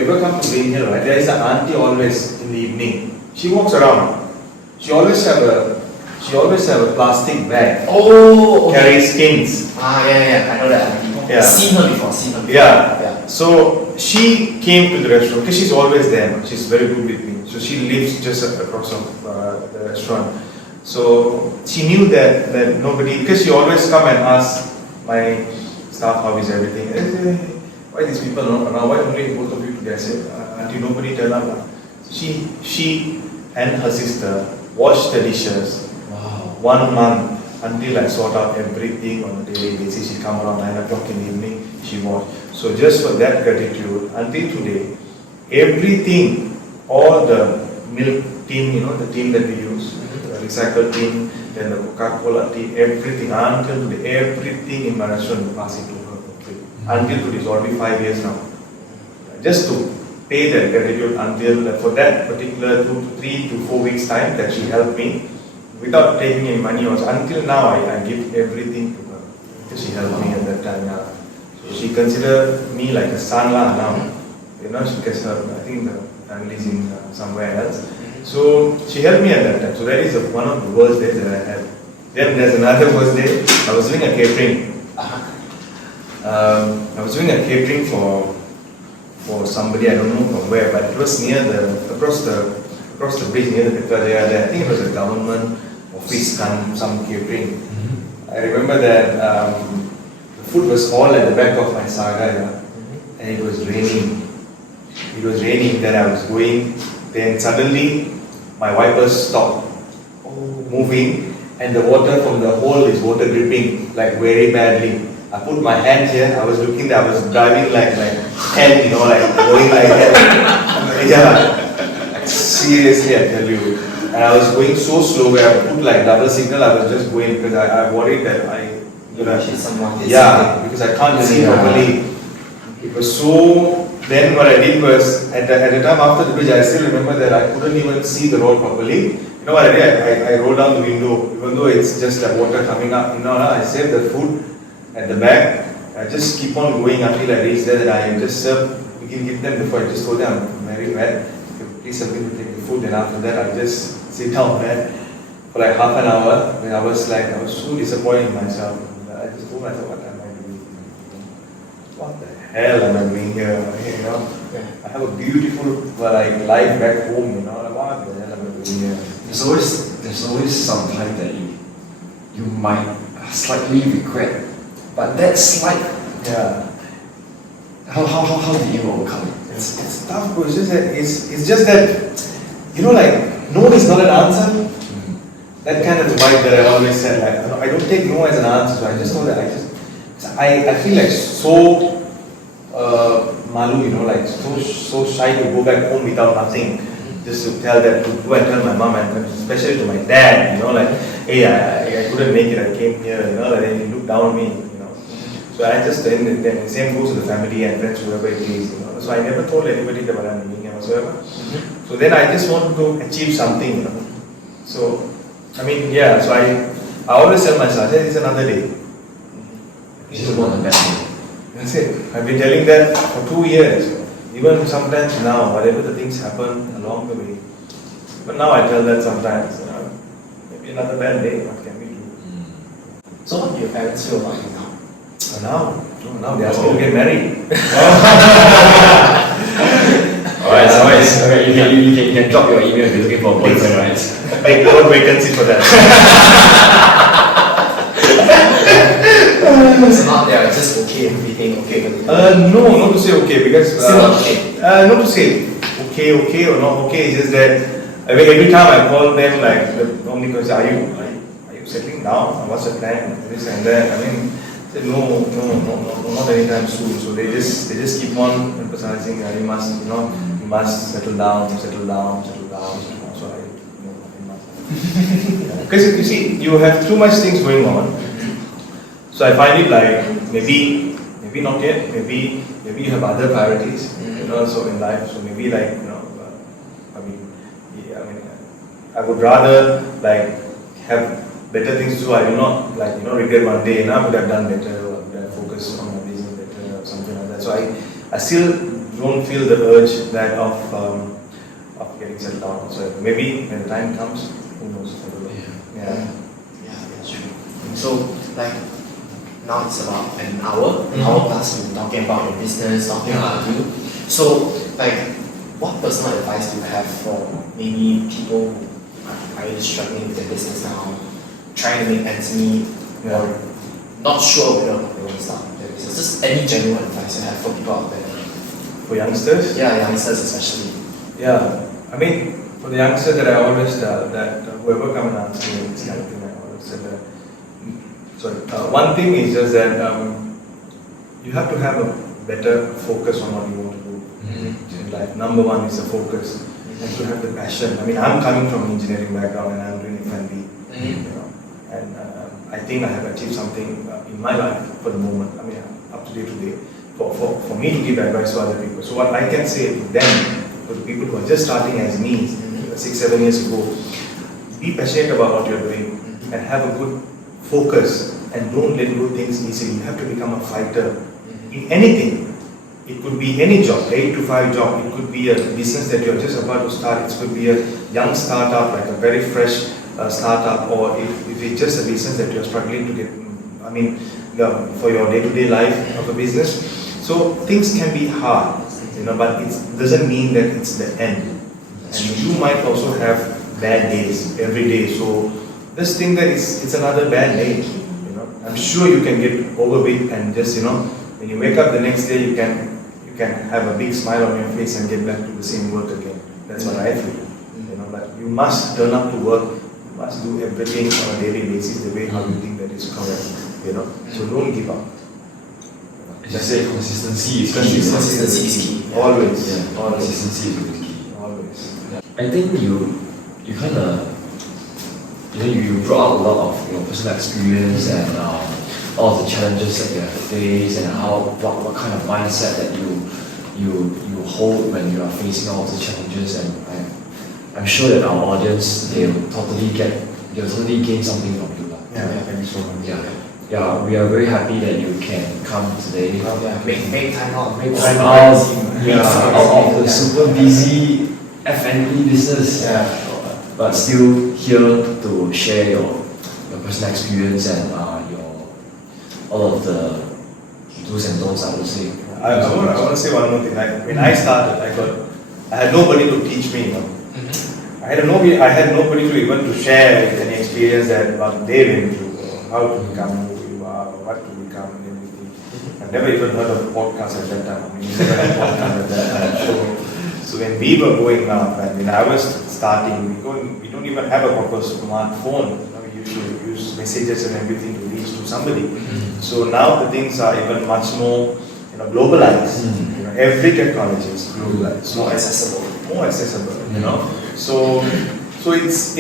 ever come to Green Hill, right, there is an auntie always in the evening. She walks around. She always have a plastic bag. Oh, okay. Carries skins. Yeah, I know that auntie. Yeah. Seen her before. Yeah. So she came to the restaurant because she's always there. She's very good with me. So she lives just across from the restaurant. So she knew that nobody, because she always come and ask my staff how is everything. Why these people not around? Why only both of you together? I said, auntie, nobody turned up. She and her sister washed the dishes. Wow. 1 month until I sort out everything on a daily basis. She come around 9 o'clock in the evening, she washed. So just for that gratitude, until today, everything, all the milk tin, the tin that we use, the recycled tin, then the Coca-Cola tin, everything, until today, everything in my restaurant, we pass it to her. Until today, it's already 5 years now. Just to pay that gratitude until for that particular 3 to 4 weeks time that she helped me without taking any money also. Until now, I give everything to her because she helped me at that time. So she considered me like a son now. Because I think the family is in somewhere else. So she helped me at that time. So that is one of the worst days that I had. Then there's another worst day. I was doing a catering. I was doing a catering for somebody, I don't know from where, but it was near across the bridge near the Petrajaya there. I think it was a government office done some catering. I remember that the food was all at the back of my saga, and it was raining. It was raining, then I was going, then suddenly my wipers stopped moving, and the water from the hole is water dripping like very badly. I put my hand here, I was looking there, I was driving like hell, going like hell. Yeah, seriously I tell you. And I was going so slow where I put like double signal, I was just going because I worried that because I can't see properly. It was so, then what I did was, at the time after the bridge, I still remember that I couldn't even see the road properly. You know what I did? I rolled down the window, even though it's just like water coming up. I saved the food at the back. I just keep on going until I reach there, that I just serve, we can give them before. I just told them I'm very bad. Please help me to take the food, and after that I just sit down there for like half an hour. When I was so disappointed in myself. I just told myself, what am I doing? What the hell am I doing here? I have a beautiful life back home. What the hell am I doing here? There's always some time that you might slightly regret. But that slight, how did you overcome it? It's tough, bro. It's just that, no is not an answer. That kind of vibe that I always said, I don't take no as an answer. So I just know that I feel like so malu, so shy to go back home without nothing. Just to tell that, to go and tell my mom, and especially to my dad, hey, I couldn't make it, I came here, and he looked down on me. So I just, then the same goes to the family and friends, whoever it is, So I never told anybody that what I'm doing whatsoever. So then I just wanted to achieve something, So, so I always tell myself, it's another day. You just want the best day. That's it. I've been telling that for 2 years. Even sometimes now, whatever the things happen along the way. But now I tell that sometimes, maybe another bad day, what can we do? So what do your parents feel about you now? Now they ask me to get married. Alright, so you can drop your email if you're looking for a boyfriend, right? They got vacancy for that. So now they are just okay, everything okay with it? No, not to say okay, because still not okay. Not to say okay or not okay. It's just that every time I call them, the only question, are you settling down? What's the plan? This and that. No, not anytime soon. So they just keep on emphasizing, you must settle down. So I must. Because you see, you have too much things going on. So I find it like maybe not yet. Maybe you have other priorities. So in life. So maybe like I would rather like have better things to do. I will not like regret one day and I would have done better or would have focused on my business better or something like that. So I still don't feel the urge that of getting settled down. So maybe when the time comes, who knows? Yeah, that's true. So like now it's about an hour plus we're talking about your business, talking about you. So like what personal advice do you have for maybe people who are either struggling with their business now, trying to make ends meet, or not sure whether they want to start their business? Just any general advice you have for people out there. For youngsters? Yeah, youngsters especially. Yeah, I mean, for the youngsters that I always tell that whoever come and ask me this kind of thing, I always say that. One thing is just that you have to have a better focus on what you want to do in life. Number one is the focus. And to have the passion. I mean, I'm coming from an engineering background and I'm doing F&B, and I think I have achieved something in my life for the moment. I mean, up to date today, for me to give advice to other people. So what I can say to them, for the people who are just starting as me, 6-7 years ago, be passionate about what you're doing and have a good focus and don't let go things easily. You have to become a fighter in anything. It could be any job, 8 to 5 job. It could be a business that you're just about to start. It could be a young startup, like a very fresh startup, or if it's just a business that you're struggling to get, for your day-to-day life of a business. So things can be hard, but it doesn't mean that it's the end. And you might also have bad days every day. So just think that it's another bad day. I'm sure you can get over it and just when you wake up the next day, you can have a big smile on your face and get back to the same work again. That's what I feel. But you must turn up to work. You must do everything on a daily basis the way how you think that is correct. So don't give up. Just say consistency is key. Consistency is key. Always. Yeah, Always. Consistency is key. Always. I think you kind of you brought out a lot of your personal experience and all of the challenges that you have faced and what kind of mindset that you hold when you are facing all of the challenges, and I'm sure that our audience they'll totally gain something from you. Thank you so much. Yeah, we are very happy that you can come today. Make time out. Make time out. Out of the super busy F&B business. But still here to share your personal experience and all of the do's and don'ts, I would say. I want to say one more thing. When I started, I had nobody to teach me. I had nobody to even to share any experience that what they went through, how to become who you are, or what to become, and everything. I've never even heard of podcasts at that time. Never had podcast at that time. So when we were growing up, and when I was starting, we don't even have a proper smartphone. We used to use messages and everything to reach to somebody. So now the things are even much more globalized. Every technology is globalized. More accessible. So it's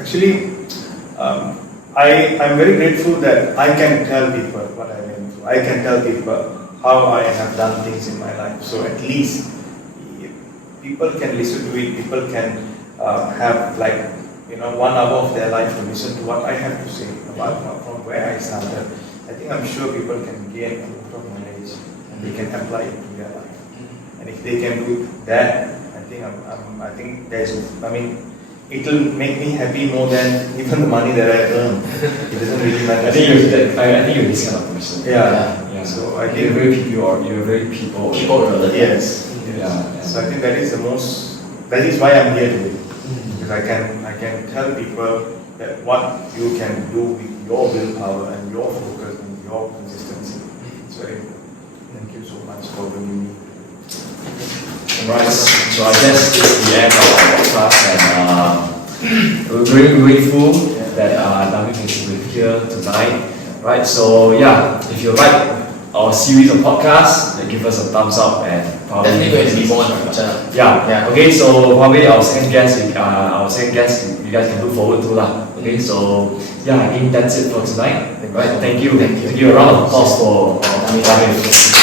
actually I'm very grateful that I can tell people what I went through. I can tell people how I have done things in my life. So at least people can listen to it. People can have 1 hour of their life to listen to what I have to say about from where I started. I'm sure people can gain a lot of knowledge and they can apply it to their life. And if they can do that, it will make me happy more than even the money that I earn. It doesn't really matter. I think you're this kind of person. Yeah. So I think you're very people related. Yes. So I think that is why I'm here today. Because I can tell people that what you can do with your willpower and your focus and your consistency. It's very important. Thank you so much for bringing me. Right, so I guess it's the end of our podcast, and we're very grateful that Damith is here tonight. Right, so if you like our series of podcasts, then give us a thumbs up and probably definitely going to be more in the future. Okay, so probably our second guest, we guys can look forward to lah. Okay, so yeah, I think that's it for tonight. Right. Thank you. Thank you. Give you a round of applause for Damith.